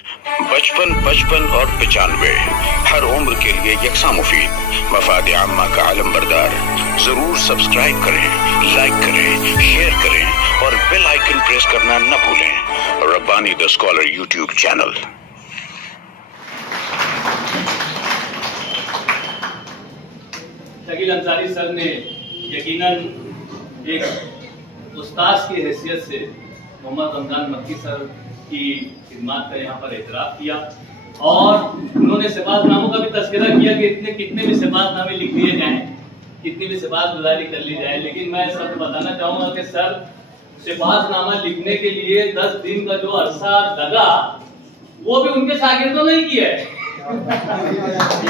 55, 55 और 95 हर उम्र के लिए यकसा मुफीद, मफाद आम्मा का आलम बरदार। जरूर सब्सक्राइब करें, लाइक करें, शेयर करें और बेल आइकन प्रेस करना न भूलें। Rabbani the scholar YouTube channel. Shakeel Ansari sir ने यकीनन एक उस्ताद की हैसियत से मोहम्मद रमजान मक्की सर की खिदमत का यहाँ पर एतराफ़ किया और उन्होंने सिफातनामों का भी तज़किरा किया कि कितने भी सिफातनामे लिख दिए जाएं, कितनी भी सिफातगुज़ारी कर ली जाए। लेकिन मैं सबको बताना चाहूँगा कि सर सिफातनामा लिखने के लिए 10 दिन का जो अरसा लगा वो भी उनके शागिर्दों ने ही किया है।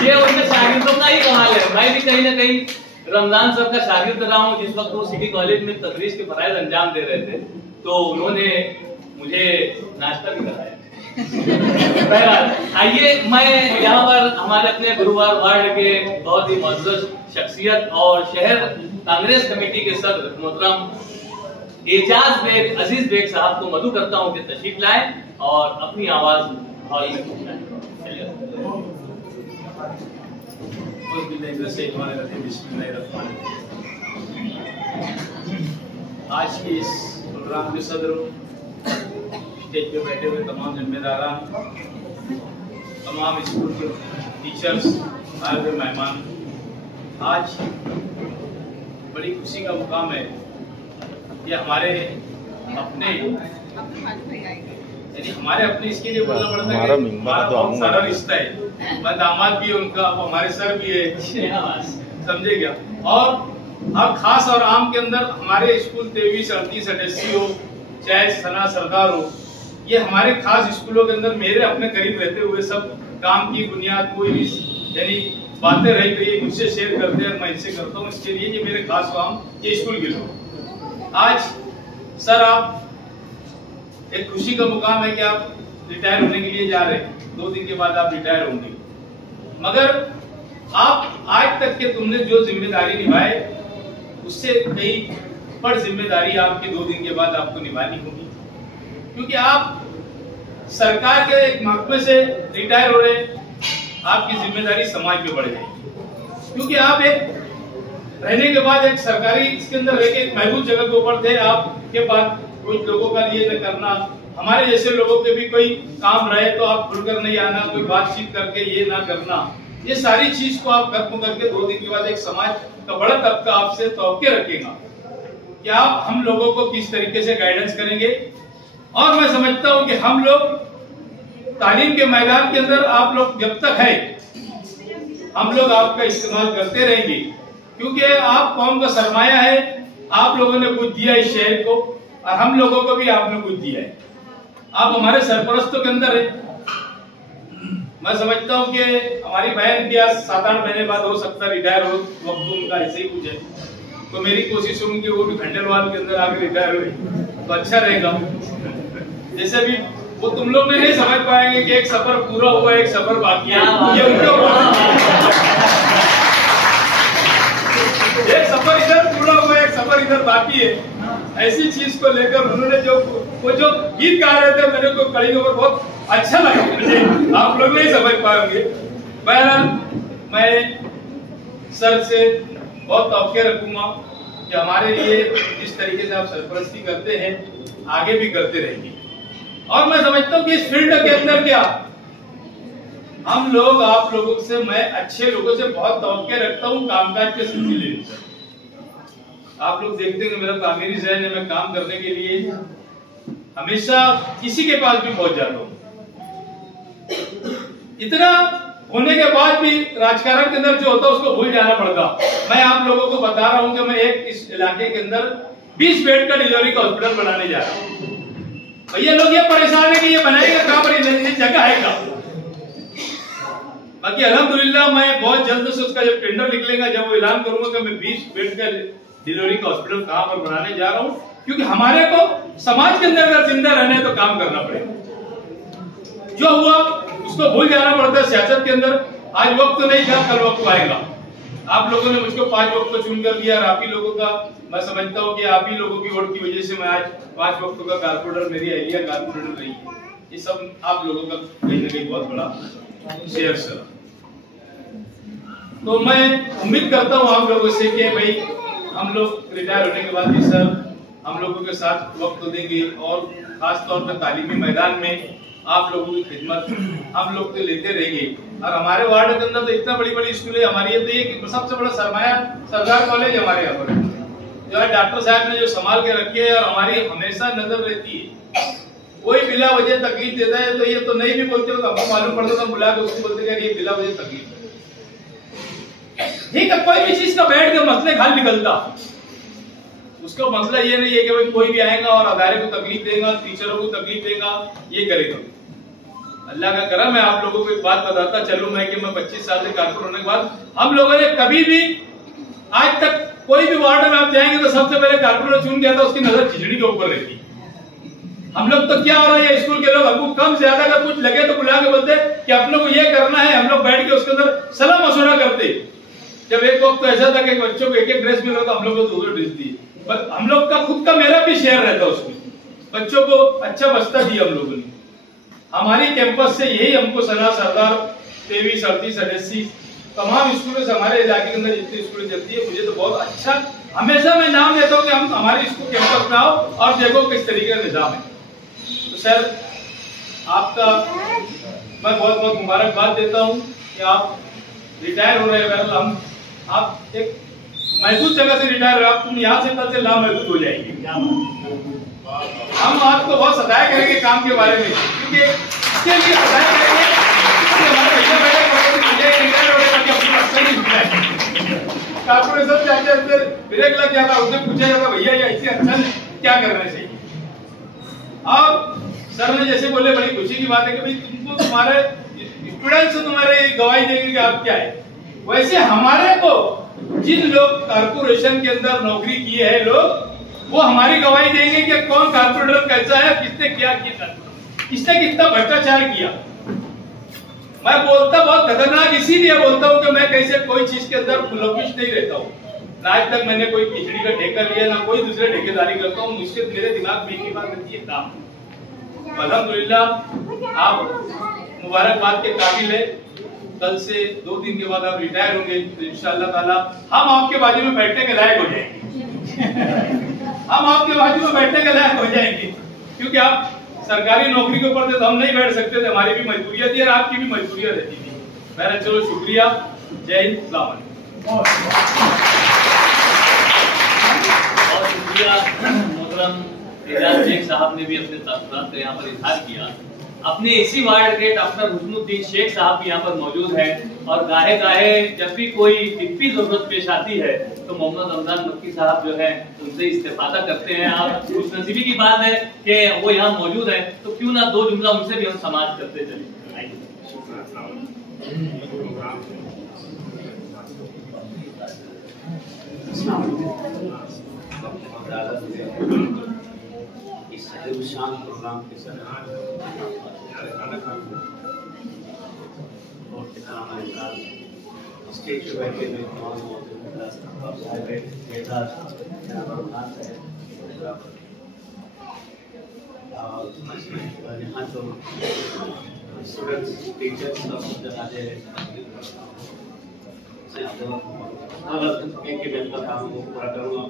ये उनके शागिर्दों का ही कमाल है। मैं भी कहीं ना कहीं रमजान सर का शागिर्द रहा हूँ। जिस वक्त वो सिटी कॉलेज में तदरीस के फराइज अंजाम दे रहे थे तो उन्होंने मुझे नाश्ता भी कराया। आइए मैं यहाँ पर हमारे अपने गुरुवार वार्ड के बहुत ही मुअज़्ज़ज़ शख्सियत और शहर कांग्रेस कमेटी के सदर मोहतरम एजाज बेग अजीज बेग साहब को मदू करता हूँ कि तशरीफ लाएं और अपनी आवाज हॉल में पहुंचाएं। आज की इस प्रोग्राम के सदर, स्टेज पे बैठे हुए तमाम जिम्मेदारान, तमाम स्कूल के टीचर्स, आए हुए मेहमान, आज बड़ी खुशी का मुकाम है कि हमारे अपने यानी हमारे अपने इसके लिए बोलना पड़ता है कि हमारा बहुत सारा रिश्ता है। मैं दामाद भी है उनका, हमारे सर भी है, समझे क्या। और हर खास और आम के अंदर हमारे स्कूल 23, 38, 88 हो चाहे सना सरदार हो, ये हमारे खास स्कूलों के अंदर मेरे अपने करीब रहते हुए सब काम की बुनियाद कोई भी यानी बातें रही तो ये मुझसे शेयर करते हैं, मैं इनसे करता हूँ। इसके लिए ये मेरे खास काम ये स्कूल के लोग। आज सर आप एक खुशी का मुकाम है कि आप रिटायर होने के लिए जा रहे हैं। 2 दिन के बाद आप रिटायर होंगे, मगर आप आज तक के तुमने जो जिम्मेदारी निभाए उससे कई बड़ जिम्मेदारी आपके 2 दिन के बाद आपको निभानी होगी, क्योंकि आप सरकार के एक महकमे से रिटायर हो रहे हैं। आपकी जिम्मेदारी समाज में बढ़ जाएगी, क्योंकि आप एक रहने के बाद एक सरकारी इसके अंदर रह के एक महबूब जगह के ऊपर थे। आपके पास कुछ लोगों का ये न करना, हमारे जैसे लोगों के भी कोई काम रहे तो आप खुलकर नहीं आना, कोई बातचीत करके ये ना करना, ये सारी चीज को आप खत्म करके 2 दिन के बाद एक समाज का बड़ा तबका आपसे तौके रखेगा कि आप हम लोगों को किस तरीके से गाइडेंस करेंगे। और मैं समझता हूं कि हम लोग तालीम के मैदान के अंदर आप लोग जब तक है हम लोग आपका इस्तेमाल करते रहेंगे, क्योंकि आप कौम का सरमाया है। आप लोगों ने कुछ दिया इस शहर को और हम लोगों को भी आपने कुछ दिया है। आप हमारे सरपरस्तों के अंदर है। मैं समझता हूं कि हमारी बहन भी आज 7-8 महीने बाद हो सकता है रिटायर हो, वक्त उनका ऐसे ही कुछ है, तो मेरी कोशिश होगी वो भी खंडेलवाल के अंदर आके रिटायर हुए तो अच्छा रहेगा। जैसे भी वो तुम लोग नहीं समझ पाएंगे कि एक सफर पूरा हुआ, एक सफर बाकी है। ये एक सफर इधर पूरा हुआ, एक सफर इधर बाकी है। ऐसी चीज को लेकर उन्होंने जो गीत गा रहे थे मेरे को कड़ी पर बहुत अच्छा लगा। मुझे आप लोग नहीं समझ पाएंगे। बहरहाल मैं सर से बहुत तवक्के रखूंगा कि हमारे लिए जिस तरीके से आप सरपरस्ती करते हैं आगे भी करते रहेंगे। और मैं समझता हूँ कि इस फील्ड के अंदर क्या हम लोग आप लोगों से, मैं अच्छे लोगों से बहुत तवक्के रखता हूँ कामकाज के सिलसिले में। आप लोग देखते हैं मेरा तामीरी जहन है, मैं काम करने के लिए हमेशा किसी के पास भी पहुंच जाता हूँ। इतना होने के बाद भी राजकारण के अंदर जो होता है उसको भूल जाना पड़ता। मैं आप लोगों को बता रहा हूँ कि मैं एक इस इलाके के अंदर 20 बेड का डिलीवरी का हॉस्पिटल बनाने जा रहा हूँ। भैया लोग ये परेशान है कि ये बनाएगा कहाँ पर, जगह है कहाँ। बाकी अल्हम्दुलिल्लाह मैं बहुत जल्द से उसका जब टेंडर निकलेगा, जब वो ऐलान करूंगा कि मैं 20 बेड का डिलीवरी का हॉस्पिटल कहाँ पर बनाने जा रहा हूँ, क्योंकि हमारे को समाज के अंदर अगर जिंदा रहना है तो काम करना पड़ेगा। जो हुआ उसको भूल जाना पड़ता है सियासत के अंदर। आज वक्त नहीं था, कल वक्त आएगा। आप लोगों ने मुझको 5 वक्त को चुन कर दिया और आप ही लोगों का, मैं समझता हूँ कि आप ही लोगों की वोट की वजह से मैं आज 5 वक्त का कारपोरेटर, मेरी अहलिया कारपोरेटर रही है। ये सब आप लोगों का कहीं ना कहीं बहुत बड़ा शेयर सर। तो मैं उम्मीद करता हूँ आप लोगों से कि भाई हम लोग रिटायर होने के बाद भी सर हम लोगों के साथ वक्त तो देंगे और खास तौर पर तालीमी मैदान में आप लोगों की खिदमत हम लोग तो लेते रहेंगे। और हमारे वार्ड के अंदर तो इतना बड़ी बड़ी स्कूल है हमारी, ये तो ये कि सबसे बड़ा सरमाया सरकार कॉलेज हमारे यहाँ पर जो है डॉक्टर साहब ने जो संभाल के रखे है और हमारी हमेशा नजर रहती है। कोई बिला वजह तकलीफ देता है तो ये तो नहीं भी बोलते तो हमको मालूम पड़ता था, बुला के उसको बोलते ये बिला वजह तकलीफ है। ठीक है, कोई भी चीज का बैठ के मसले हल निकलता, उसका मसला ये नहीं है कि भाई कोई भी आएगा और अदारे को तकलीफ देगा, टीचरों को तकलीफ देगा, ये करेगा। अल्लाह का करम है, आप लोगों को एक बात बताता चलूं मैं कि मैं 25 साल से कारपोरेटर होने के बाद हम लोगों ने कभी भी आज तक कोई भी वार्ड में आप जाएंगे तो सबसे पहले कारपोरेटर चुन गया था, उसकी नजर खिचड़ी के ऊपर रहती। हम लोग तो क्या हो रहा है, स्कूल के लोग हमको कम ज्यादा अगर कुछ लगे तो बुला के बोलते कि आप लोग को ये करना है, हम लोग बैठ के उसके अंदर सलाह मशवरा करते। जब एक वक्त तो ऐसा था कि बच्चों को एक एक ड्रेस मिल रहा था, हम लोग को दूसरी ड्रेस दी, पर हम लोग का खुद का मेरा भी शेयर रहता उसमें, बच्चों को अच्छा बस्ता दिया हम लोगों ने। हमारी कैंपस से यही हमको सलाह सरदार 23, 38, 88 तमाम स्कूलों से हमारे इलाके के अंदर जितनी स्कूलें चलती है, मुझे तो बहुत अच्छा हमेशा मैं नाम देता हूँ कि हम हमारे स्कूल कैंपस में आओ और देखो किस तरीके का निजाम है। तो सर आपका मैं बहुत बहुत मुबारकबाद देता हूँ कि आप रिटायर हो रहे हैं। हम आप एक महसूस जगह से रिटायर हो, आप तुम यहाँ से कल से ला महसूस हो जाएंगे। हम आपको बहुत सताया करेंगे काम के बारे में, क्योंकि इसके लिए सताया करेंगे कि हमारे भैया बेटे रिटायर हो रहे ताकि अपनी अक्सर नहीं उठाए। कारपोरेशन से आके अंदर ब्रेक लग जाता, उससे पूछा जाता भैया ये ऐसे अच्छा क्या करना चाहिए। अब सर ने जैसे बोले बड़ी खुशी की बात है कि भाई तुमको तुम्हारे स्टूडेंट्स तुम्हारे गवाही देंगे कि आप क्या है। वैसे हमारे को जिन लोग कारपोरेशन के अंदर नौकरी किए हैं लोग, वो हमारी गवाही देंगे कि कौन कारपोरेटर कैसा है, किसने क्या किया, किसने कितना भ्रष्टाचार किया। मैं बोलता बहुत खतरनाक इसीलिए बोलता हूँ कि मैं कैसे कोई चीज के अंदर मुलविस नहीं रहता हूँ। ना आज तक मैंने कोई खिचड़ी का ठेका लिया, ना कोई दूसरे ठेकेदारी करता हूँ। मुझसे मेरे दिमाग में एक ही बात रहती है, काम। अल्हम्दुलिल्लाह आप मुबारकबाद के काबिल है। कल से 2 दिन के बाद आप रिटायर होंगे तो इंशाअल्लाह ताला हम आपके बाजू में बैठने के लायक हो जाएंगे। हम आपके बाजू में बैठने के लायक हो जाएंगे, क्योंकि आप सरकारी नौकरी के ऊपर थे तो हम नहीं बैठ सकते थे, हमारी भी मजबूरियां थी और आपकी भी मजबूरियां रहती थी। मेरा चलो शुक्रिया, जय हिंद, अस्सलाम वालेकुम। बहुत शुक्रिया मोहतरम एजाज शेख साहब ने भी अपने तासुरात यहाँ पर इजहार किया। अपने इसी वार्ड के डॉक्टर हुस्नुद्दीन शेख साहब भी यहाँ पर मौजूद हैं और गाहे गाहे जब भी कोई तिब्बी जरूरत पेश आती है तो मोहम्मद रमजान मक्की साहब जो है उनसे इस्तेफादा करते हैं। आप खुशनसीबी की बात है कि वो यहाँ मौजूद है, तो क्यों ना 2 जुमला उनसे भी हम समाज करते चले। शान प्रोग्राम के साथ स्टेज पे बैठे हुए यहाँ तो स्टूडेंट्स टीचर्स एक ही मैं काम को पूरा करूँगा।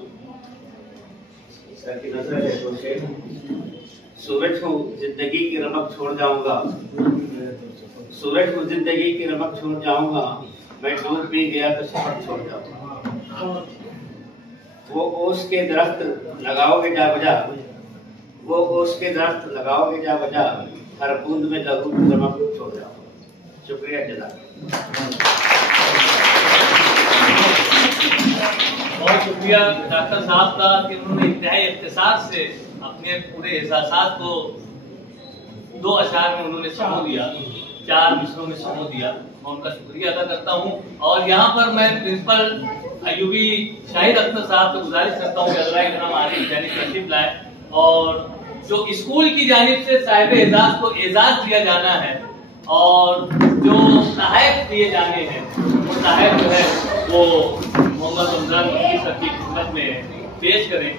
सर की नजर है तो सूरज को जिंदगी की रमक छोड़ जाऊंगा, सूरज को जिंदगी की रमक छोड़ जाऊंगा, मैं डूब भी गया तो सफर छोड़ जाऊंगा। वो ओस के दरख्त लगाओगे जा बजा, वो ओस के दरख्त लगाओगे जा बजा, हर बूंद में जरूर रमक छोड़ जाऊंगा। शुक्रिया जज़ाक। बहुत शुक्रिया डॉक्टर साहब का कि उन्होंने इंतहाई इख्तिसार से अपने पूरे एहसासात को 2 अशार में उन्होंने समो दिया, 4 मिसरों में समो दिया। मैं उनका शुक्रिया अदा करता हूँ। और यहाँ पर मैं प्रिंसिपल अयूबी शाहिद अख्तर साहब से गुजारिश करता हूँ कि अल्लाह करम आरिफ जानिब तशरीफ लाए और जो स्कूल की जानिब से साहिब एजाज को एजाज दिया जाना है और जो सहायक दिए जाने हैं वो सहायक जो है वो मोहम्मद रमजान मक्की सर की खिदमत में पेश करें।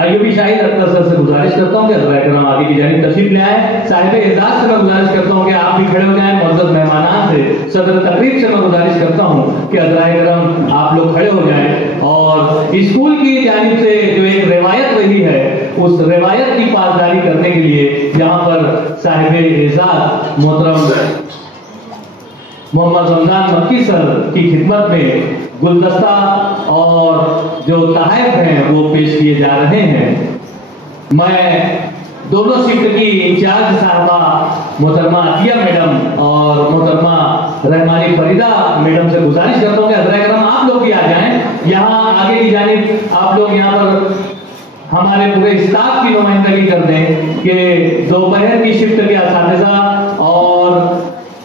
अयूबी शाहिद अख्तर सर से गुजारिश करता हूँ कि हज़रात किराम आगे की जानिब तशरीफ ले आए। साहिब एजाज से मैं गुजारिश करता हूँ कि आप भी खड़े हो जाएं। मुअज़्ज़ज़ मेहमानान से, सदर तकरीब से मैं गुजारिश करता हूँ कि हज़रात किराम आप लोग खड़े हो जाएं और स्कूल की जानिब से जो एक रिवायत रही है उस रिवायत की पासदारी करने के लिए यहाँ पर साहिब एजाज मोहतरम मोहम्मद रमजान मक्की सर की खिदमत में गुलदस्ता और जो तहफ़ हैं वो पेश किए जा रहे हैं। मैं दोनों शिफ्ट की इंचार्ज साहबा मोहतरमा अतिया मैडम और मोहतरमा रहमानी फरीदा मैडम से गुजारिश करता हूँ कि हज़रात किराम आप लोग भी आ जाएं। यहाँ आगे की जानिब आप लोग यहाँ पर हमारे पूरे स्टाफ की नुमाइंदगी कर दें कि दोपहर की शिफ्ट के असातिज़ा और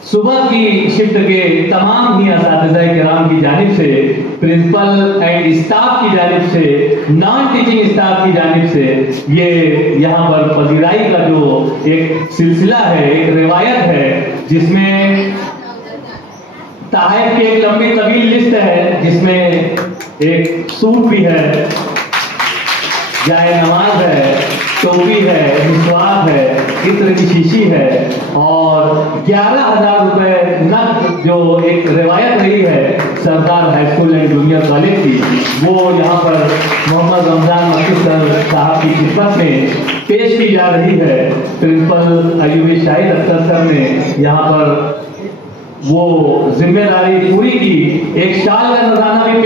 सुबह की शिफ्ट के तमाम ही असातिज़ा किराम की जानिब से, प्रिंसिपल एंड स्टाफ की जानिब से, नॉन टीचिंग स्टाफ की जानिब से ये यहाँ पर पजीराई का जो एक सिलसिला है, एक रिवायत है जिसमें तहफ़ की एक लंबी तवील लिस्ट है, जिसमें एक सूट भी है, जाए नमाज है, टोपी है, मिसवाक है, इत्र की शीशी है और 11,000 रुपए नकद जो एक रिवायत रही है Sardar high school and junior college की, वो यहाँ पर मोहम्मद रमजान मक्की सर साहब की खिदमत में पेश की जा रही है। प्रिंसिपल अयूबी शाहिद अख्तर सर ने यहाँ पर वो जिम्मेदारी पूरी की। एक शाल का नजराना भी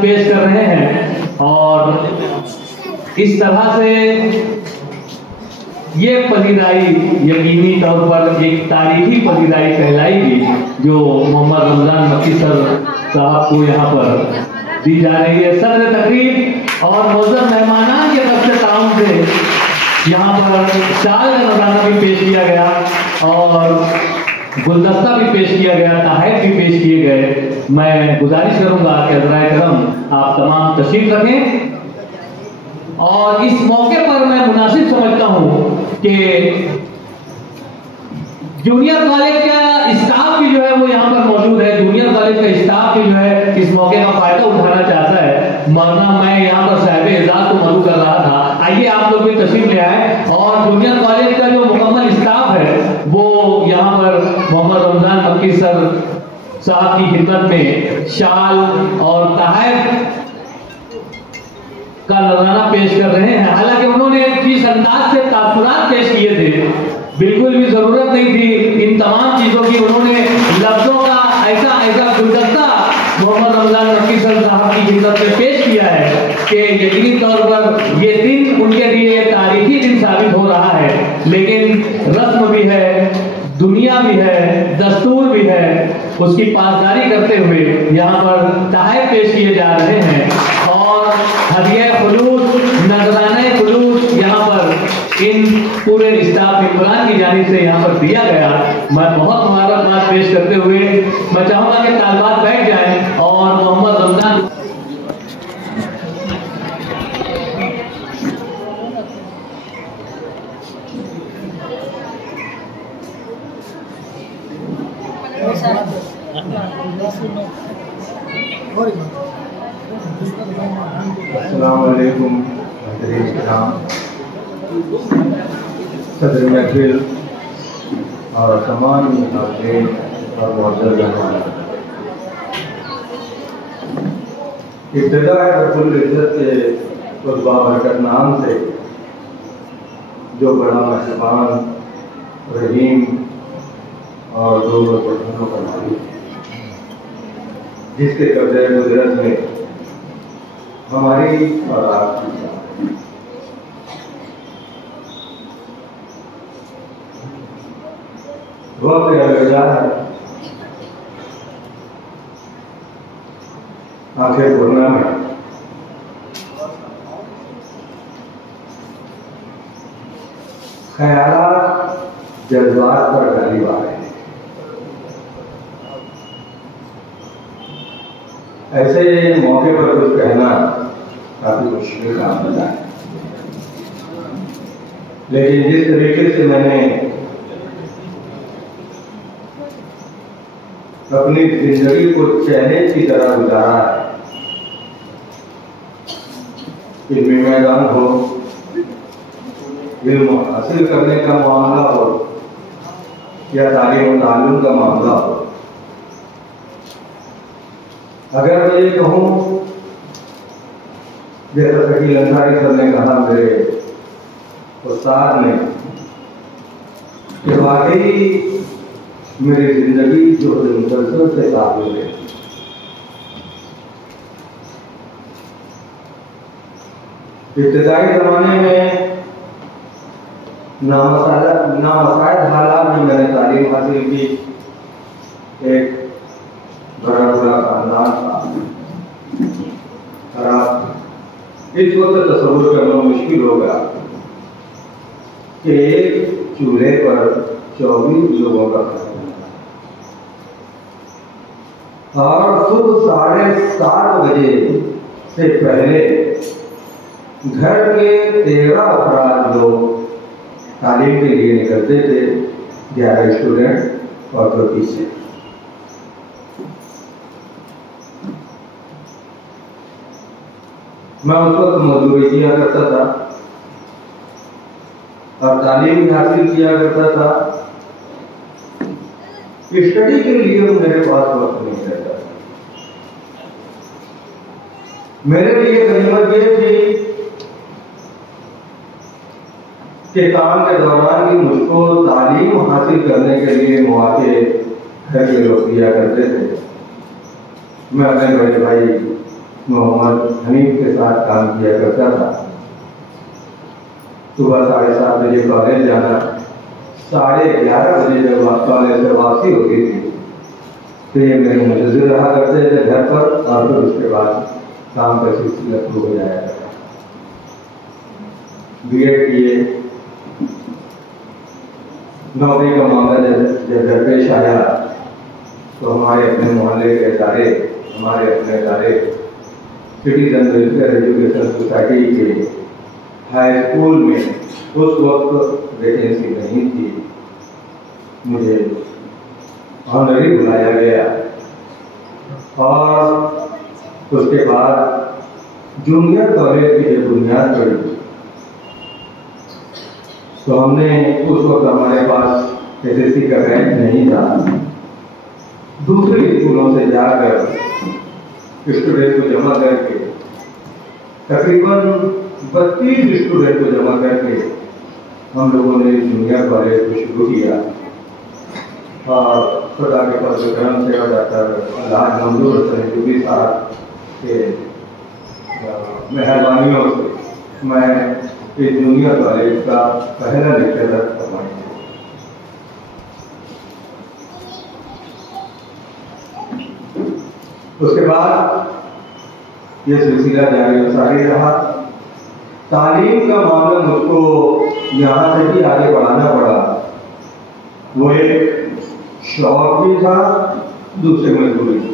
पेश कर रहे हैं और इस तरह से ये पजीराई यकीनी तौर पर एक तारीखी पजीराई कहलाएगी जो मोहम्मद रमजान मक्की सर साहब को यहाँ पर दी जा रही है। सदर तकरीब और मुअज़्ज़ज़ मेहमानान के तरफ से ताउन से यहाँ पर शाल का नजराना भी पेश किया गया और गुलदस्ता भी पेश किया गया, तहफ़ भी पेश किए गए। मैं गुजारिश करूंगा कि हज़रात किराम आप तमाम तशरीफ रखें और इस मौके पर मैं मुनासिब समझता हूं कि जूनियर कॉलेज का स्टाफ भी जो है वो यहाँ पर मौजूद है। जूनियर कॉलेज का स्टाफ भी जो है इस मौके का फायदा उठाना चाहता है, वरना मैं यहाँ पर साहिब एजाज को मदू कर रहा था। आइए आप लोग भी तशरीफ ले आए और जूनियर कॉलेज का जो मुकम्मल स्टाफ है वो यहाँ पर मोहम्मद रमजान मक्की सर साहब की खिदमत में शाल और तहफ़ का नजराना पेश कर रहे हैं। हालांकि उन्होंने जिस अंदाज से तासुरात पेश किए थे, बिल्कुल भी जरूरत नहीं थी इन तमाम चीजों की। उन्होंने लफ्जों का ऐसा गुलदस्ता मोहम्मद रमजान मक्की सर साहब की खिदमत में पेश किया है कि यकीनी तौर पर ये दिन उनके लिए तारीखी दिन साबित हो रहा है। लेकिन रस्म भी है, दुनिया भी है, दस्तूर भी है, उसकी पासदारी करते हुए यहाँ पर तहफ़ पेश किए जा रहे हैं और हदिया खुलूस, नजराने खुलूस यहाँ पर इन पूरे स्टाफ इमरान की जानिब से यहाँ पर दिया गया। मैं बहुत मुबारकबाद पेश करते हुए मैं चाहूँगा कि तालिबात बैठ जाएं और मोहम्मद रमजान अस्सलाम वालेकुम सदर महफिल और तमाम नाज़रीन और मुअज़्ज़ज़ मेहमान, इब्तिदा रब्बुल इज़्ज़त के उस बाबरकत नाम से जो बड़ा मेहरबान, रहीम और दो बरकतों का मालिक, जिसके कब्ज़े कुदरत में हमारी और आपकी वक्त अलविदा है। आखिर गुरना में ख्यालात जज्बात पर गालिब आ रहे हैं। ऐसे मौके पर कुछ कहना काफी मुश्किल काम होता है, लेकिन जिस तरीके से मैंने अपनी जिंदगी को चैलेंज की तरह गुजारा है, इल्मी मैदान हो, इल्म हासिल करने का मामला हो या तालीम ताल्लुम का मामला हो, अगर मैं ये कहूँ जैसा शकील अंसारी सर ने कहा मेरे उस्ताद ने कि वाकई मेरी जिंदगी जो मुसलसल से काबिल है। इब्तदाई जमाने में नामसायद हालात में मैंने तालीम हासिल की। एक बड़ा बड़ा खानदान था, खराब। इस वक्त तस्वुर करना मुश्किल होगा कि एक चूल्हे पर 24 लोगों का खाना और सुबह 7:30 बजे से पहले घर के 13 अफराद लोग तालीम के लिए निकलते थे, 11 स्टूडेंट और 2 टीचर। मैं उस वक्त मजदूरी किया करता था और तालीम हासिल किया करता था। स्टडी के लिए मेरे पास वक्त नहीं रहता। मेरे लिए गनीमत ये थी कि काम के दौरान भी मुझको तालीम हासिल करने के लिए मौके घर के लोग दिया करते थे। मैं अपने बड़े भाई मोहम्मद हनीफ के साथ काम किया करता था। सुबह 7:30 बजे कॉलेज जाना, 11:30 बजे जब कॉलेज से वापसी होती थी तो ये मेरे मुंतजिर रहा करते थे घर पर, और फिर उसके बाद काम का सिलसिला शुरू हो जाया करता। बीएड किए, नौकरी का मामला जब दरपेश आया तो हमारे अपने मोहल्ले के इदारे, हमारे अपने इदारे सिटीजन वेलफेयर एजुकेशन सोसाइटी के हाई स्कूल में उस वक्त वैकेंसी नहीं थी। मुझे ऑनरी बुलाया गया और उसके बाद जूनियर कॉलेज की जब बुनियाद पड़ी तो हमने उस वक्त हमारे पास एसएससी का रैंक नहीं था। दूसरे स्कूलों से जाकर स्टूडेंट को जमा करके तकरीबन 32 स्टूडेंट को जमा करके हम लोगों ने जूनियर कॉलेज को शुरू किया और खुदा के फजल करम से डॉक्टर अल्लाह मंजूर सहजूबी साहब के मेहरबानियों से मैं इस जूनियर कॉलेज का पहला लेक्चरर करवाई। उसके बाद ये सिलसिला जारी रहा। तालीम का मामला मुझको यहाँ से ही आगे बढ़ाना पड़ा। वो एक शौक भी था, दूसरे मजबूरी थी।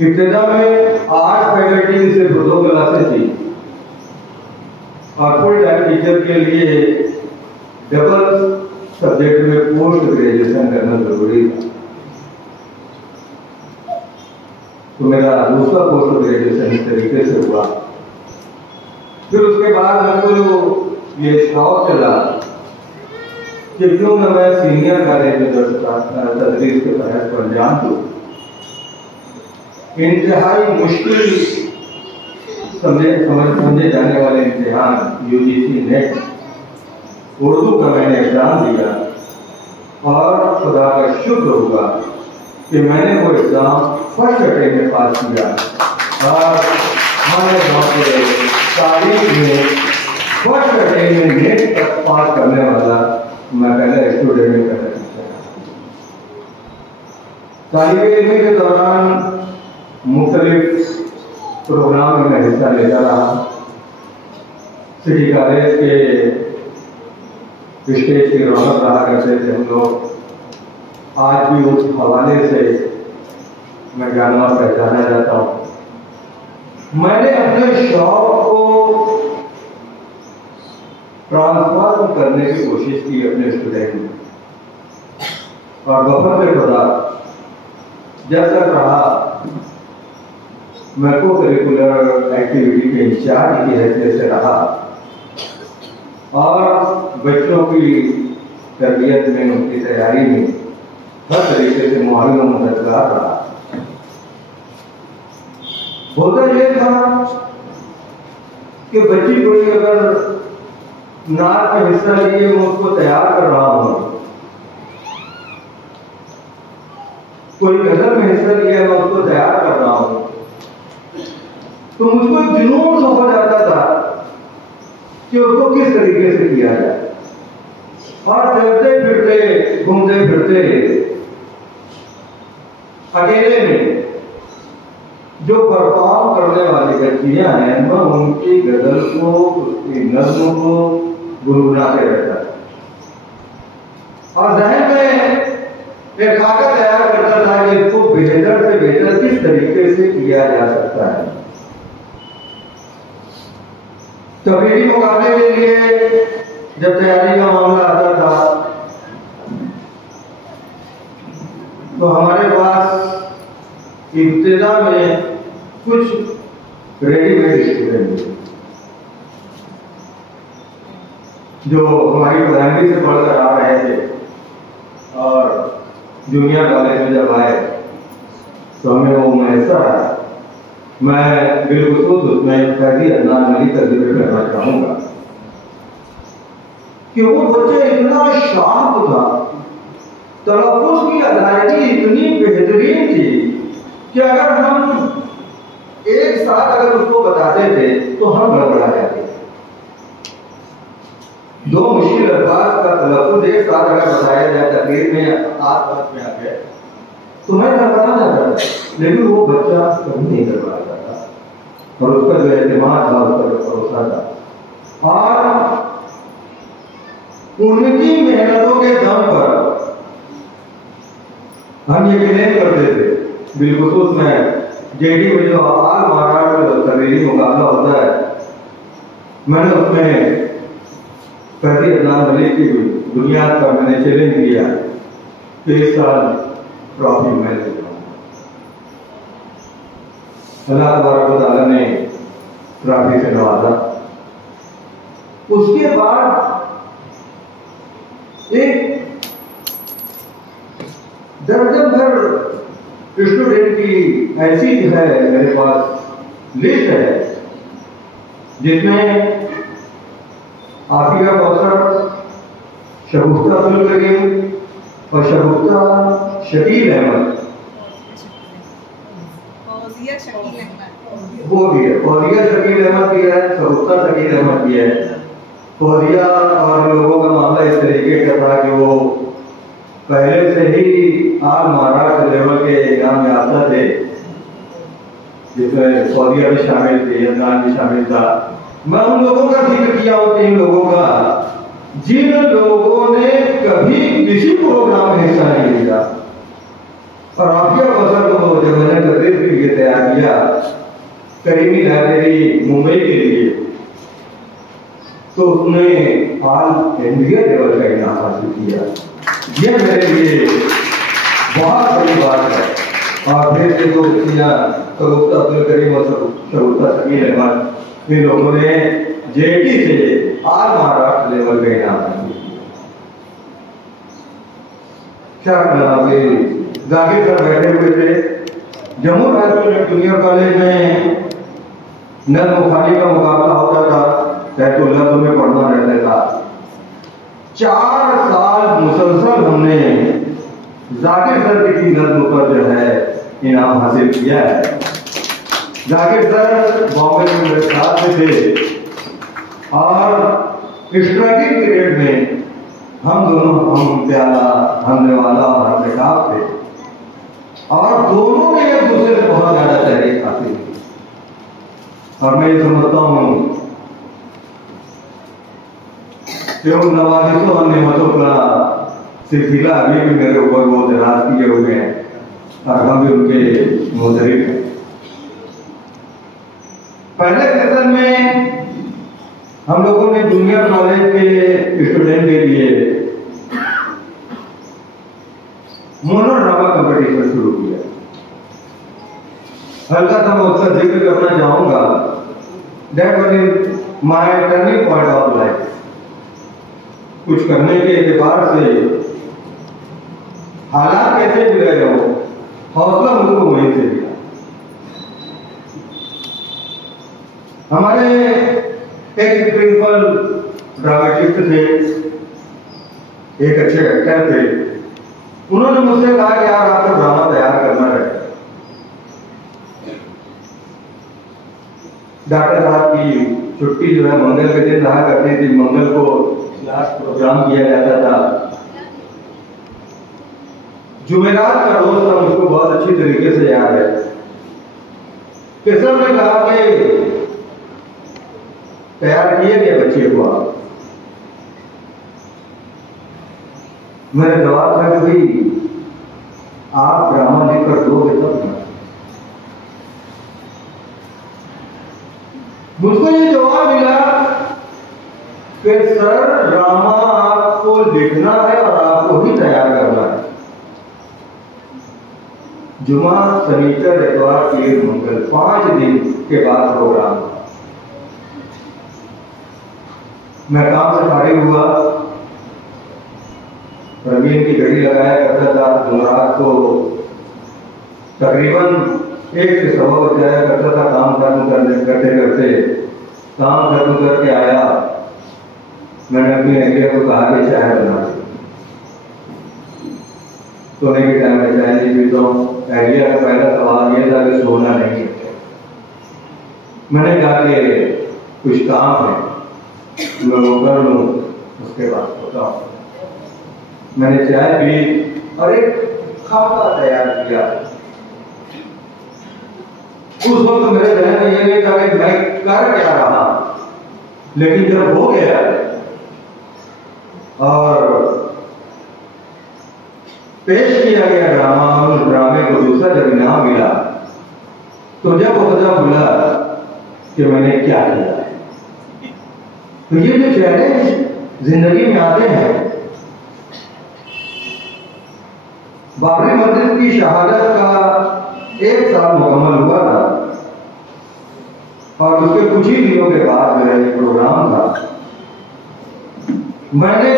इब्तिदा में 8 फैकल्टी में सिर्फ 2 क्लासेस थी और फुल टाइम टीचर के लिए डबल सब्जेक्ट में पोस्ट ग्रेजुएशन करना जरूरी था। तो मेरा दूसरा पोस्ट ग्रेजुएशन इस तरीके से हुआ। फिर उसके बाद मुझको ये शौक चला कि क्यों न मैं सीनियर कॉलेज में तदरीस के तहत पर जान दूं। इंतहाई मुश्किल समझे जाने वाले इम्तिहान यूजीसी नेट उर्दू का मैंने एग्जाम दिया और खुदा का शुक्र हुआ कि मैंने वो एग्जाम फर्स्ट अटेम्प्ट में पास किया और हमारे गाँव के तारीख में फर्स्ट अटेम्प्ट में नेट तक पास करने वाला मैं पहले स्टूडेंट में पहले तालिबे इल्मी के दौरान मुख्तलिफ प्रोग्राम में हिस्सा लेता रहा। सिटी कॉलेज के स्टेज की रौनक रहा करते थे हम लोग। आज भी उस हवाले से मैं जाना और पहचाना जाता हूँ। मैंने अपने शौक को ट्रांसफॉर्म करने की कोशिश की अपने स्टूडेंट में, और वफा से खुदा जब तक रहा मैं को करिकुलर एक्टिविटी के इंचार्ज की हैसियत से रहा और बच्चों की तरबियत में, उनकी तैयारी में हर तरीके से मुआविन और मददगार रहा। होता यह था कि बच्ची कोई अगर नाच में हिस्सा लिए मैं उसको तैयार कर रहा हूँ, कोई गजल में हिस्सा लिया मैं उसको तैयार कर रहा हूँ, तो मुझको जुनून सा हो जाता था कि उसको किस तरीके से किया जाए। और चलते फिरते घूमते फिरते अकेले में जो परफॉर्म करने वाली बच्चियां हैं, मैं उनकी गजल को, उसकी नज्म को गुनगुनाते रहता था और जहन में एक खाका तैयार करता था कि इसको बेहतर से बेहतर किस तरीके से किया जा सकता है। तबीयती मुकाबले के लिए जब तैयारी का मामला आता था तो हमारे पास इब्तिदा में कुछ रेडीमेड स्टूडेंट जो हमारी प्राइमरी से पढ़कर आ रहे थे और जूनियर कॉलेज में जब आए तो हमें वो मैसा है। मैं बिलखुसूस उसमें फैजी अदनान मलिक का जिक्र करना चाहूंगा कि वो बच्चे इतना शार्प था, तलफ़ुज़ की अदायगी इतनी बेहतरीन थी कि अगर हम एक साथ अगर उसको बताते थे तो हम गड़बड़ा जाते। दो मुश्किल अल्फाज का तलफ़ुज़ एक साथ अगर बताया जाए तकरीर में आस-पास में आके तो मैं गड़बड़ा जाता था, लेकिन वो बच्चा कभी नहीं गड़बड़ाता था और उसका जो एतमाद था, उसका जो भरोसा था और उनकी मेहनतों के दम पर हम ये क्लेम करते थे। बिलखुसूस में जेडी में जो आल महाराष्ट्र तबीरी मुकाबला होता है, मैंने उसमें फैजी अदनान मलिक की बुनियाद पर मैंने चैलेंज किया कि इस साल ट्रॉफी मैं ले जाऊंगा। अल्लाह तबारक व तआला ने ट्रॉफी से नवाजा। उसके बाद एक दर्जन भर स्टूडेंट की ऐसी जो है मेरे पास लिस्ट है जिसमें आफिया कौसर, शगुफ्ता अब्दुल करीम और शगुफ्ता शकील अहमद, वो भी है, फौजिया शकील अहमद भी है, शगुफ्ता शकील अहमद भी है। फौजिया और लोगों का मामला इस तरीके का था कि वो पहले से ही आल महाराष्ट्र लेवल के एग्जाम में आता थे, जिसमें फौजिया भी शामिल थे, अदनान भी शामिल था। मैं उन लोगों का जिक्र किया हूं, तीन लोगों का जिन लोगों ने कभी किसी प्रोग्राम में हिस्सा नहीं लिया। और आफिया कौसर को जब मैंने तदरीस के लिए तैयार किया करीमी लाइब्रेरी मुंबई के लिए, तो उसने ऑल इंडिया लेवल का इनाम हासिल किया। ये मेरे लिए बहुत बड़ी बात है। और फिर से दो बच्चियां शगुफ्ता अब्दुल करीम और शगुफ्ता शकील अहमद, इन लोगों ने जेडी से आल महाराष्ट्र लेवल का इनाम हासिल किया। जाकिर सर बैठे हुए थे जम्मू कश्मीर जूनियर कॉलेज में, नज़्म खानी का मुकाबला होता था, तो लफ्ज़ में पढ़ना रहता था। 4 साल मुसलसल हमने जाकिर सर की नज़्म पर जो है इनाम हासिल किया है। जाकिर सर बॉम्बे में मेरे साथ में थे और स्ट्रगलिंग पीरियड में हम दोनों, हम प्याला, हमने वाला और हम बेताब थे और दोनों ने एक दूसरे से बहुत ज्यादा तहरीक हासिल की। और मैं ये समझता हूँ कि उन नवाजिशों और नेमतों का सिलसिला अभी भी मेरे ऊपर वो दराज किए हुए हैं और हम भी उनके मुतरिफ हैं। पहले सेशन में हम लोगों ने जूनियर कॉलेज के स्टूडेंट के लिए मोनोड्रामा कंपटीशन शुरू किया। हल्का सा मैं उत्तर जिक्र करना चाहूंगा। That was in my turning point of life. कुछ करने के एतबार से हालात कैसे भी रहे हो, हौसला मुझको वहीं से मिला। हमारे एक प्रिंसिपल ड्रामेटिस्ट थे, एक अच्छे एक्टर थे। उन्होंने मुझसे कहा कि यार आपको ड्रामा तैयार करना है। डॉक्टर साहब की छुट्टी जो है मंगल के दिन रहा करती थी। मंगल को लास्ट प्रोग्राम किया जाता था। जुमेरात का रोज था, मुझको बहुत अच्छी तरीके से याद है। किशोर ने कहा कि तैयार किए गए बच्चे को आप। मेरा जवाब था कि भाई आप ड्रामा लिखकर दोगे तब ना। मुझको ये जवाब मिला कि सर ड्रामा आपको लिखना है और आपको ही तैयार करना है। जुमा, शनिचर, इतवार, पीर, मंगल 5 दिन के बाद प्रोग्राम। मैं काम से फारिग हुआ, प्रवीण की घड़ी लगाया करता था। जुमरात को तकरीबन 1 से 1.25 बजे जाया करता था। काम खत्म करते करते काम खत्म करके आया। मैंने अपनी अहलिया को कहा कि चाय बना दे। सोने के टाइम में चाय नहीं पीता हूँ। अहलिया का पहला सवाल यह था कि सोना नहीं है। मैंने कहा कि कुछ काम है, मैं वो कर लूँ, उसके बाद सोता हूँ। मैंने चाय पी और एक खाका तैयार किया। उस वक्त मेरे जहन में ये नहीं था कि मैं कर क्या रहा, लेकिन जब हो गया और पेश किया गया ड्रामा, उस ड्रामे को दूसरा जब इनाम मिला, तो जब वो पता भूला कि मैंने क्या किया। तो ये जो चैलेंज जिंदगी में आते हैं, बाबरी मस्जिद की शहादत का 1 साल मुकम्मल हुआ था और उसके कुछ ही दिनों के बाद मेरा एक प्रोग्राम था। मैंने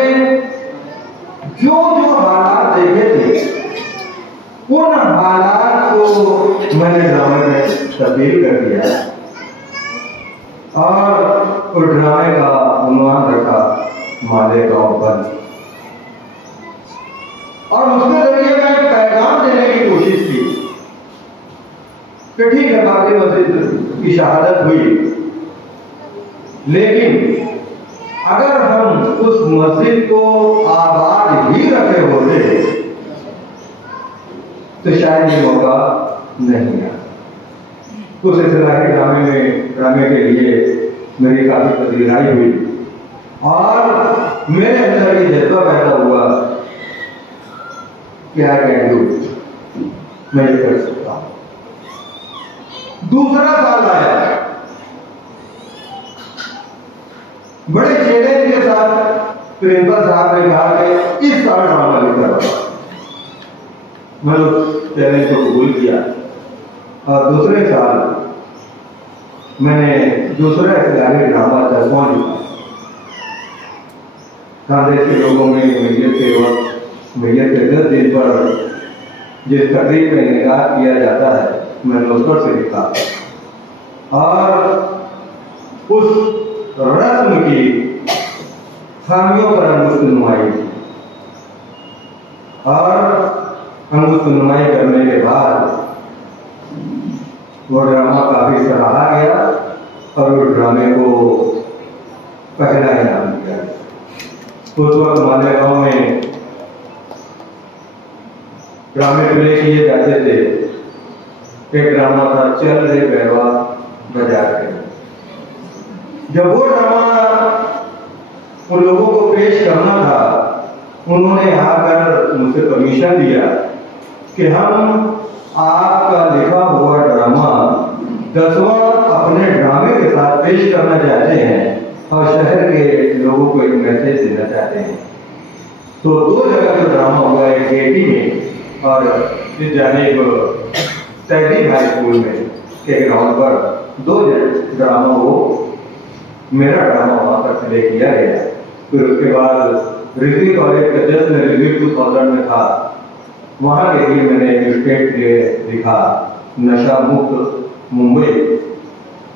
जो जो हालात देखे थे, उन हालात को मैंने ड्रामे में तब्दील कर दिया और उस ड्रामे का उन्वान रखा मालेगांव बंद। और उसके जरिए मैं एक पैगाम देने की कोशिश की कि ठीक है, बाबरी मस्जिद की शहादत हुई, लेकिन अगर हम उस मस्जिद को आबाद ही रखे होते तो शायद ये मौका नहीं आता। उस इस्लाही ड्रामे के लिए मेरी काफी पसीनाई हुई और मेरे अंदर ये जज्बा पैदा हुआ कि आई कैन डू, मैं ये कर सकता हूं। दूसरा साल आया, बड़े चैलेंज के साथ प्रिंसिपल साहब ने कहा कि इस साल ड्रामा लिखा होगा। मैंने उस चैलेंज को कबूल किया और दूसरे साल मैंने दूसरा इस्लामी ड्रामा चश्मा लिखा। खानदेश के लोगों में मैयत के 10 दिन पर जिस तकरीब में इनेकार किया जाता है, मैंने उस पर से लिखा और उस रस्म की खामियों पर अंगुष्ठनुमाई और अंगुष्ठनुमाई करने के बाद वो ड्रामा काफी सराहा गया और उस ड्रामे को पहला इनाम दिया। उस वक्त मालेगांव में ड्रामे प्ले किए जाते थे। एक ड्रामा था चल रे बैरवा बाजार के। जब वो ड्रामा उन लोगों को पेश करना था, उन्होंने आकर मुझसे परमिशन दिया कि हम आपका लिखा हुआ ड्रामा 10वां अपने ड्रामे के साथ पेश करना चाहते हैं और शहर के लोगों को एक मैसेज देना चाहते हैं। तो 2 जगह जो ड्रामा हुआ, एक गेटी में और जाने तहजीब हाई स्कूल में। के ग्राउंड पर 2 ड्रामा वो मेरा ड्रामा वहां पर प्ले किया गया। फिर उसके बाद ऋषि कॉलेज का जश्न रिव्यू 2000 में था, वहां के लिए मैंने एक स्टेट प्ले लिखा, नशा मुक्त मुंबई।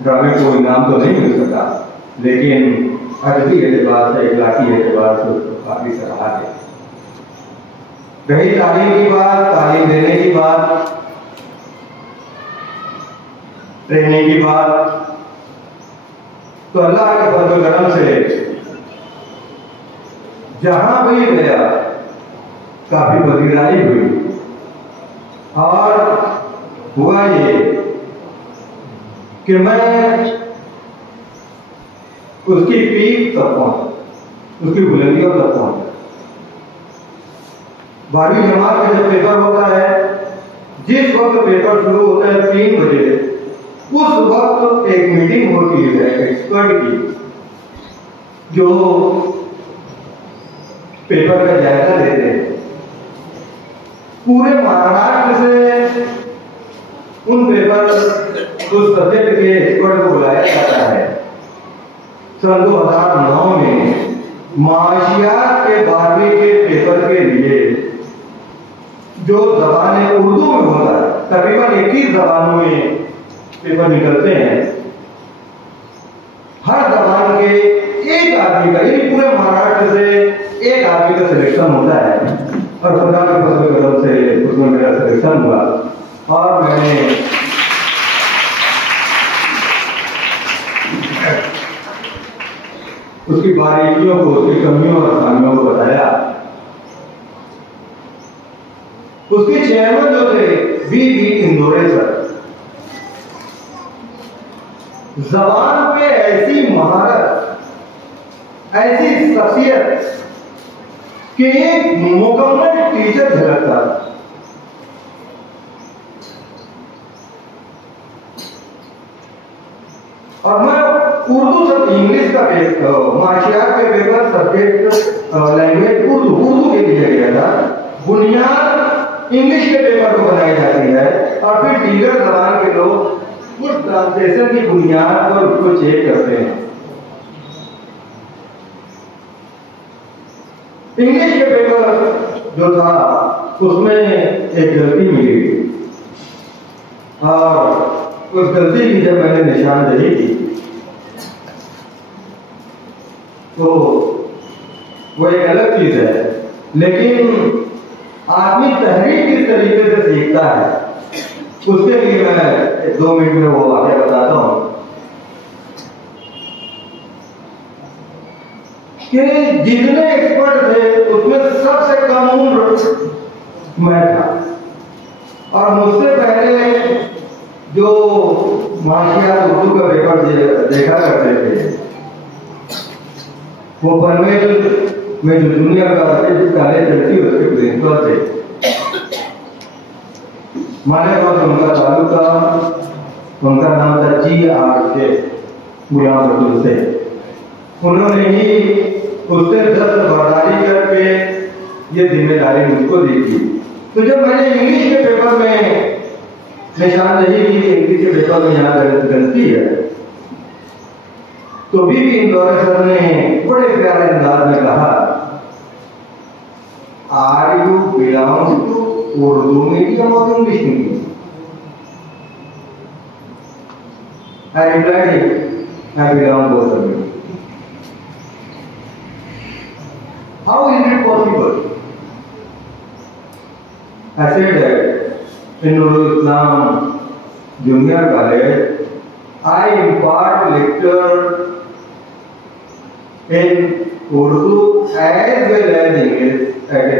ड्रामे को इनाम तो नहीं मिल सका, लेकिन अदबी एतबार से, इखलाकी एतबार से उसको काफी सराहा गया। रही तालीम की बात, तालीम देने की बात, ट्रेनिंग की बात, तो अल्लाह के फजल करम से जहां भी गया काफी पजीराई हुई। और हुआ ये कि मैं उसकी पीक तक पहुंचा, उसकी बुलंदियों तक पहुंचा। 12वीं जमात का जब पेपर होता है, जिस वक्त पेपर शुरू होता है 3 बजे, उस वक्त एक मीटिंग होती है एक्सपर्ट की, जो पेपर का जायजा लेते हैं। पूरे महाराष्ट्र से उन पेपर, उस सब्जेक्ट के एक्सपर्ट को बुलाया जाता है। सन 2009 में माशियात के 12वीं के पेपर के लिए जो जबान उर्दू में होता है, तकरीबन 21 जबानों में पेपर निकलते हैं। हर जबान के एक आदमी का, यानी पूरे महाराष्ट्र से एक आदमी का सिलेक्शन होता है। और खुदा के फजल करम से उसमें मेरा सिलेक्शन हुआ और मैंने उसकी बारीकियों को, उसकी कमियों और खामियों को बताया। उसके चेयरमैन जो थे वी इंदौरे सर, जबान पे ऐसी महारत, ऐसी शख्सियत कि एक मुकम्मल टीचर झलकता। और मैं उर्दू सब इंग्लिश का माशियात के पेपर सब्जेक्ट लैंग्वेज उर्दू के लिए गया था। बुनियाद इंग्लिश के पेपर को बनाई जाती है और फिर दीगर जबान के लोग उस ट्रांसलेशन की बुनियाद पर उसको चेक करते हैं। इंग्लिश के पेपर जो था उसमें एक गलती मिली और उस गलती की जब मैंने निशानदेही की तो वो एक अलग चीज है, लेकिन आदमी तहरीर किस तरीके से सीखता है उसके लिए मैं 2 मिनट में वो वाक़या बताता हूं कि जितने एक्सपर्ट थे उसमें सबसे कम उम्र मैं था और मुझसे पहले जो माशियात उर्दू का पेपर देखा करते थे वो पनवेल में जो जूनियर कॉलेज चलती है उसके प्रिंसिपल थे। माने वक्त उनका चालू था, उनका नाम था GRK गुलाम रसूल से। उन्होंने ही उससे दस्त बर्दारी करके ये जिम्मेदारी मुझको दी थी। तो जब मैंने इंग्लिश के पेपर में निशानदेही की, इंग्लिश के पेपर में यहाँ गलती है, तो भी इंदौरे सर ने बड़े प्यारे अंदाज में कहा, are you belong to Urdu medium और English medium? I replied, I belong both of you. How is it possible? I said that in Nurul Islam Junior College, I impart lecture in Urdu as well as English at the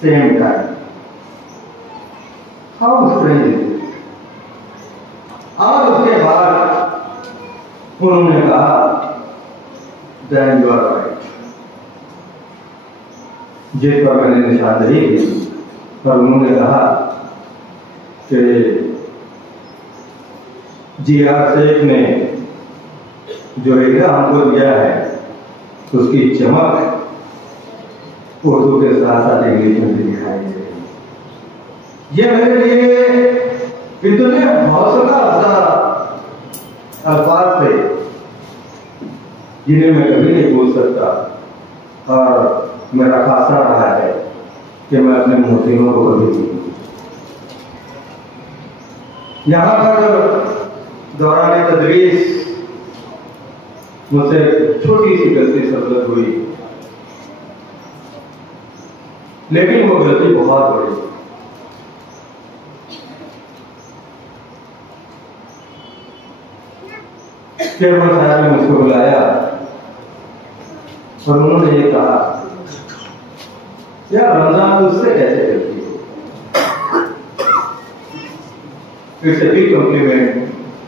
same time. How strange is it? और उसके बाद उन्होंने कहा, then you are right. जिस पर मैंने निशानदेही की पर उन्होंने कहा कि GR शेख ने जो एग्जाम हमको दिया है उसकी चमक उर्दू के साथ साथ इंग्लिश में भी दिखाई दे रही है। ये मेरे लिए इतने हौसला अफजा अल्फाज थे जिन्हें मैं कभी नहीं बोल सकता, और मेरा खासा रहा है कि मैं अपने मोहसिनों को कभी नहीं। यहाँ पर दौरान तदरीस मुझसे छोटी सी गलती सरजद हुई, लेकिन वो गलती बहुत बड़ी। चेयरमैन साहब ने मुझको बुलाया और उन्होंने ये कहा, यार रमजान उससे कैसे चलती है? It's a big complement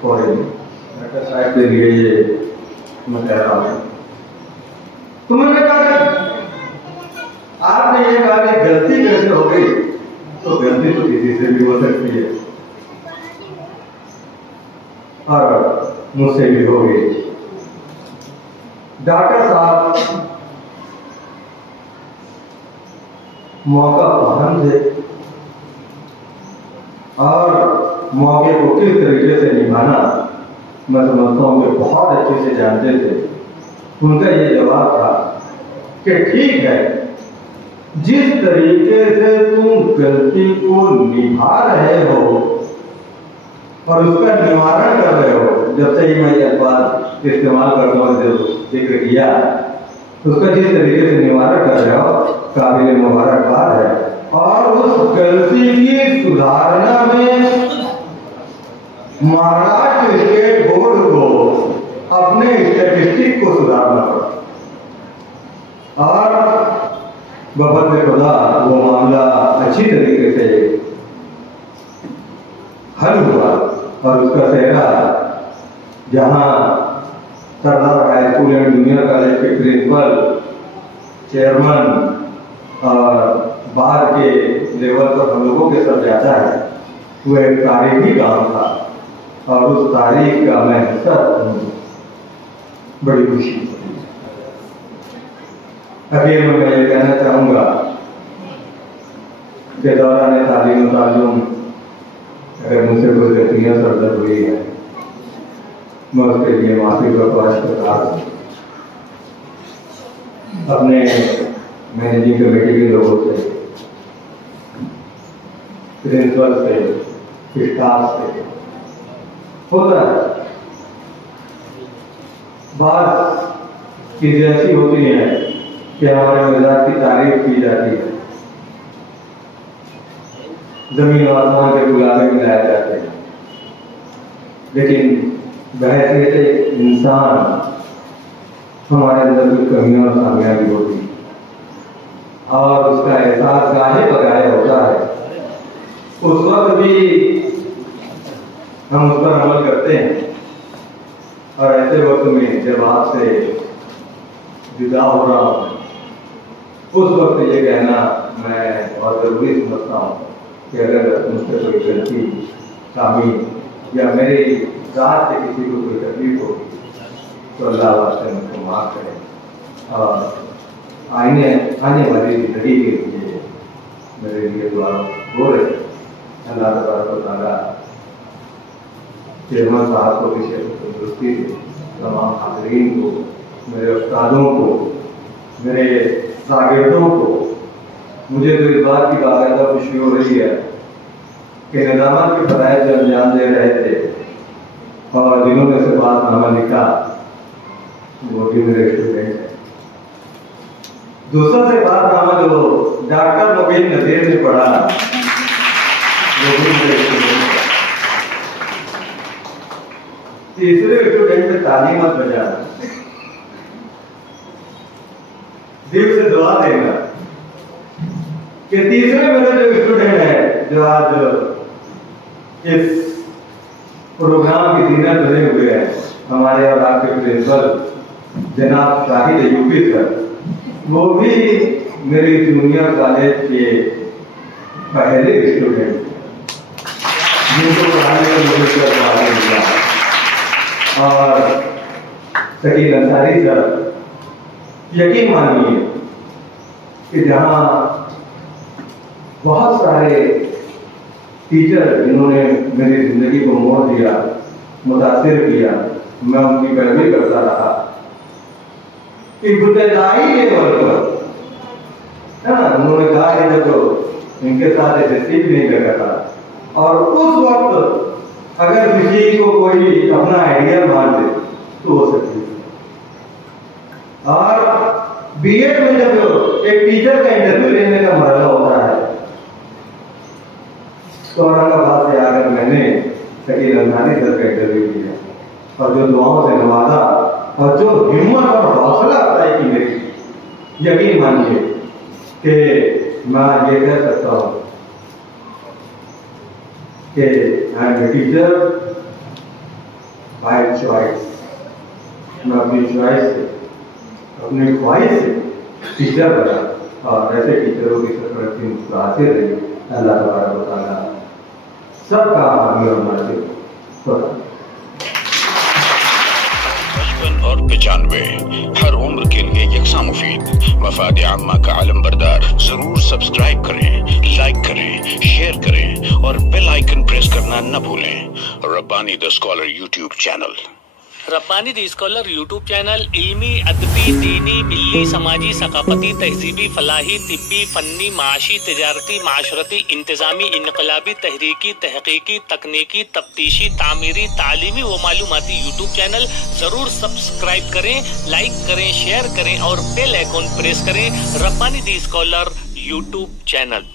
for him. Doctor साहब के लिए ये मैं कह रहा हूं। तो मैंने कहा आपने ये कहा कि गलती कैसे हो गई, तो गलती तो किसी से भी हो सकती है और मुझसे भी हो गई। डॉक्टर साहब मौका पहन थे और मौके को किस तरीके से निभाना मैं समझता हूं कि बहुत अच्छे से जानते थे। उनका ये जवाब था कि ठीक है, जिस तरीके से तुम गलती को निभा रहे हो और उसका निवारण कर रहे हो, जब से ही मैं ये अल्फाज इस्तेमाल करता हूँ, जब जिक्र किया, उसका जिस तरीके से निवारण कर रहे हो काबिल मुबारकबाद है। और उस गलती की सुधारना में महाराष्ट्र स्टेट बोर्ड को अपने स्टैटिस्टिक को सुधारना पड़ा और बफत खुदा वो मामला अच्छी तरीके से हल हुआ और उसका सेहरा जहां Sardar high school and junior college के प्रिंसिपल, चेयरमैन और बाहर के लेवल पर हम लोगों के सब जाता है, वो एक तारीखी काम था और उस तारीख का मैं हिस्सा बड़ी खुशी। आखिर में मैं ये कहना चाहूंगा कि दौरान तालीम तालुम अगर मुझसे कुछ गलतियां सरदर्द हुई है, मैं उसके लिए माफी का ख्वाहिश करता हूं। अपने मैनेजिंग कमेटी के लोगों से, प्रिंसिपल से, स्टाफ से होता है, बात चीजें ऐसी होती हैं कि हमारे मिजाज की तारीफ की जाती है, जमीन और आसमान के गुलाबे मिलाए जाते हैं, लेकिन बहैसियत एक इंसान हमारे अंदर कुछ कमियां और खामियां भी होती हैं और उसका एहसास गाहे बगाहे होता है। उस वक्त भी हम उस पर अमल करते हैं और ऐसे वक्त में जब आपसे जुदा हो रहा हूं, उस वक्त ये कहना मैं बहुत जरूरी समझता हूँ कि अगर मुझसे कोई गलती, खामी या मेरी जात से किसी को कोई तकलीफ होगी तो अल्लाह वास्ते मुझको माफ करें और आने वाली जिंदगी के लिए मेरे लिए दुआ हो रहे। अल्लाह तबारक चेयरमैन साहब को भी तंदुरुस्ती दे, तमाम हाज़रीन को, मेरे उस्तादों को, मेरे शागिर्दों को। मुझे तो इस बात की बाकायदा खुशी हो रही है कि निज़ामत के फराइज़ जो अंजाम दे रहे थे और जिन्होंने से बातनामा लिखा वो भी मेरे स्टूडेंट हैं। दूसरा से बातनामा जो डॉक्टर मोबिन नज़ीर ने पढ़ा वो भी मेरे स्टूडेंट हैं। तीसरे स्टूडेंट से तालीमत बजाना, दिल से दुआ देना कि तीसरे मेरे जो स्टूडेंट है जो आज इस प्रोग्राम की जीनत बने हुए हैं, हमारे और आपके प्रिंसिपल जनाब शाहिद यूपी सर, वो भी मेरी जूनियर कॉलेज के पहले स्टूडेंट जिनको पढ़ाने का मुझे मिला। और शकील अंसारी सर, यकीन मानिए कि जहाँ बहुत सारे टीचर जिन्होंने मेरी जिंदगी को मोड़ दिया, मुतासिर किया, मैं उनकी पैरवी करता रहा। इब्तदाई लेवल पर उन्होंने कहा कि जब इनके साथ एसएससी भी नहीं कर था, और उस वक्त अगर किसी को कोई अपना आइडिया मान दे तो हो सकती है। और बीएड में जब एक टीचर का इंटरव्यू लेने का मरहला होता है तो औरंगाबाद से आकर मैंने शकील अंसारी सर का इंटरव्यू किया, और जो दुआओं से नवाजा और जो हिम्मत और हौसला अफजाई की मेरी, यकीन मानिए कि मैं ये कह सकता हूँ कि I am a teacher by choice. मैं अपनी चॉइस से, अपनी ख्वाहिश से टीचर बना, और ऐसे टीचरों की सरपरस्ती मुझको हासिल रही। अल्लाह तबारक व तआला सबका हामी और नासिर होता। 55 और 95 हर उम्र के लिए यकसा मुफीद। मफाद आम्मा का आलम बरदार। जरूर सब्सक्राइब करें, लाइक करें, शेयर करें और बेल आइकन प्रेस करना न भूलें। Rabbani the scholar YouTube channel. Rabbani the scholar YouTube channel इल्मी, अदबी, दीनी, मिल्ली, समाजी, सकाफती, तहजीबी, फलाही, तिब्बी, फन्नी, माशी, तिजारती, माशरती, इंतजामी, इनकलाबी, तहरीकी, तहकीकी, तकनीकी, तफ्तीशी, तामीरी, तालीमी व मालूमाती यूट्यूब चैनल जरूर सब्सक्राइब करें, लाइक करें, शेयर करें और बेल आइकन प्रेस करें। Rabbani the scholar YouTube channel.